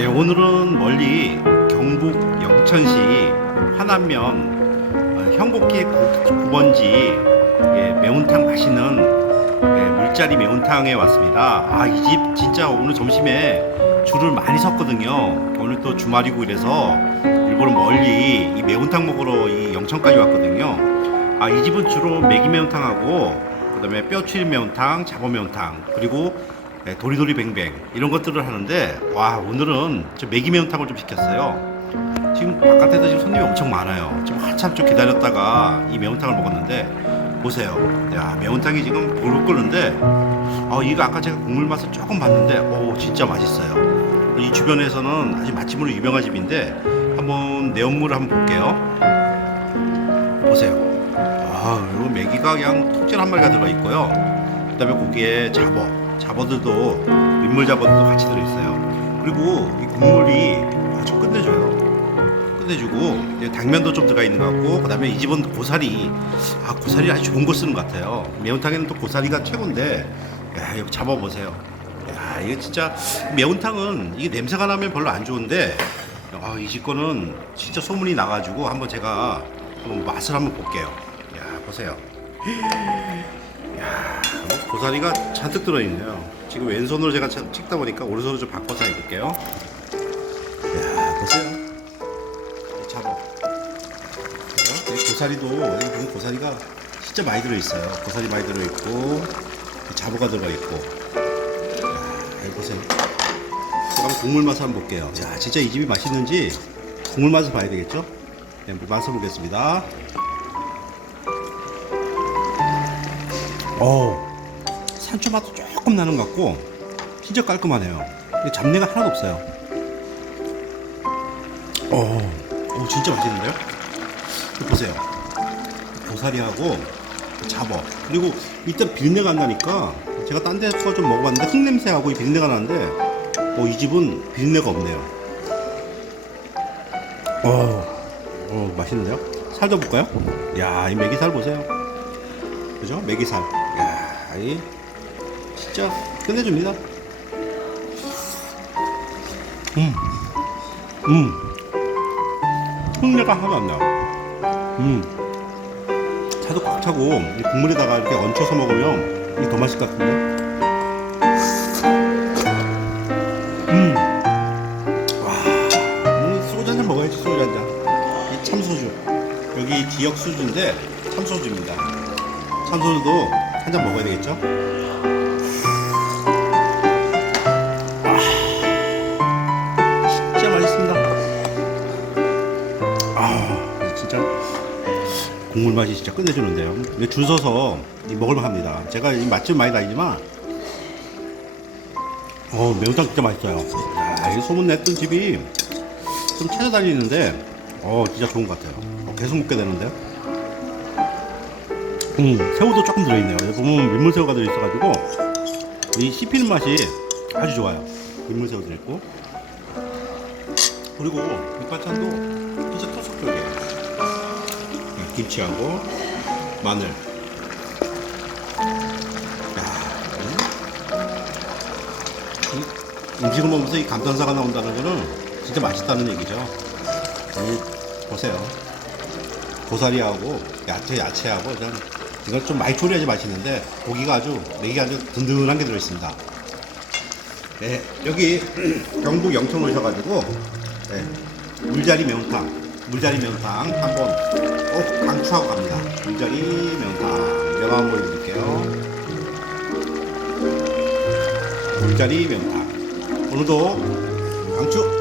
예, 오늘은 멀리 경북 영천시 화남면 어, 형곡기 9번지 예, 매운탕 맛있는 예, 물자리 매운탕에 왔습니다. 아, 이 집 진짜 오늘 점심에 줄을 많이 섰거든요. 오늘 또 주말이고 이래서 일부러 멀리 이 매운탕 먹으러 이 영천까지 왔거든요. 아, 이 집은 주로 매기 매운탕하고 그다음에 뼈추리 매운탕, 잡어 매운탕 그리고 네, 도리도리 뱅뱅 이런 것들을 하는데 와 오늘은 저 매기 매운탕을 좀 시켰어요. 지금 바깥에도 지금 손님이 엄청 많아요. 지금 한참 좀 기다렸다가 이 매운탕을 먹었는데 보세요. 야 매운탕이 지금 볼볼 끓는데 어 이거 아까 제가 국물 맛을 조금 봤는데 오 진짜 맛있어요. 이 주변에서는 아주 맛집으로 유명한 집인데 한번 내용물을 한번 볼게요. 보세요. 아 이거 매기가 그냥 통째로 한 마리가 들어가 있고요. 그다음에 고기에 잡어, 잡어들도 민물 잡어들도 같이 들어있어요. 그리고 이 국물이 아주 끝내줘요. 끝내주고 당면도 좀 들어가 있는 것 같고 그다음에 이 집은 고사리, 아 고사리 아주 좋은 거 쓰는 것 같아요. 매운탕에는 또 고사리가 최고인데, 야 여기 잡아 보세요. 야 이게 진짜 매운탕은 이게 냄새가 나면 별로 안 좋은데, 아, 이 집 거는 진짜 소문이 나가지고 한번 제가 한번 맛을 한번 볼게요. 야 보세요. 야, 뭐 고사리가 잔뜩 들어있네요. 지금 왼손으로 제가 차- 찍다 보니까 오른손으로 좀 바꿔서 해볼게요. 야, 보세요. 잡어. 고사리도 여기 보면 고사리가 진짜 많이 들어있어요. 고사리 많이 들어있고 이 잡어가 들어있고. 야, 여기 보세요. 한번 국물 맛을 한번 볼게요. 자, 진짜 이 집이 맛있는지 국물 맛을 봐야 되겠죠? 네, 맛을 보겠습니다. 어 산초 맛도 조금 나는 것 같고 진짜 깔끔하네요 잡내가 하나도 없어요 어, 어 진짜 맛있는데요? 보세요 고사리하고 잡어 그리고 일단 비린내가 안 나니까 제가 딴 데서 좀 먹어봤는데 흙냄새하고 이 비린내가 나는데 어, 이 집은 비린내가 없네요 어, 어 맛있는데요? 살도 볼까요? 야 이 메기살 보세요 그죠? 메기살. 야, 이 진짜 끝내줍니다. 음, 음, 흙내가 하나도 안 나요. 음, 차도 꽉 차고 이 국물에다가 이렇게 얹혀서 먹으면 이게 더 맛있을 것 같은데. 음, 와, 음, 소주 한 잔 먹어야지 소주 한 잔. 이 참소주. 여기 지역 수주인데 참소주입니다. 참소주도 한 잔 먹어야 되겠죠? 국물 맛이 진짜 끝내주는데요. 줄 서서 이 먹을만 합니다. 제가 이 맛집 많이 다니지만, 어, 매운탕 진짜 맛있어요. 야, 이 소문냈던 집이 좀 찾아다니는데, 어, 진짜 좋은 것 같아요. 어, 계속 먹게 되는데요. 음, 새우도 조금 들어있네요. 보면 민물새우가 들어있어가지고 이 씹히는 맛이 아주 좋아요. 민물새우 들어있고 그리고 밑반찬도 김치하고 마늘. 야, 음. 이 음식을 먹으면서 이 감탄사가 나온다는 거는 진짜 맛있다는 얘기죠. 이, 보세요. 고사리하고 야채 야채하고 전 이걸 좀 많이 조리해야지 맛있는데 고기가 아주 메기가 아주 든든한 게 들어있습니다. 네, 여기 경북 영천 오셔가지고 네, 물자리 매운탕 물자리 매운탕 한번 꼭 강추하고 갑니다. 물자리 매운탕 명함 한번 보여드릴게요. 물자리 매운탕 오늘도 강추.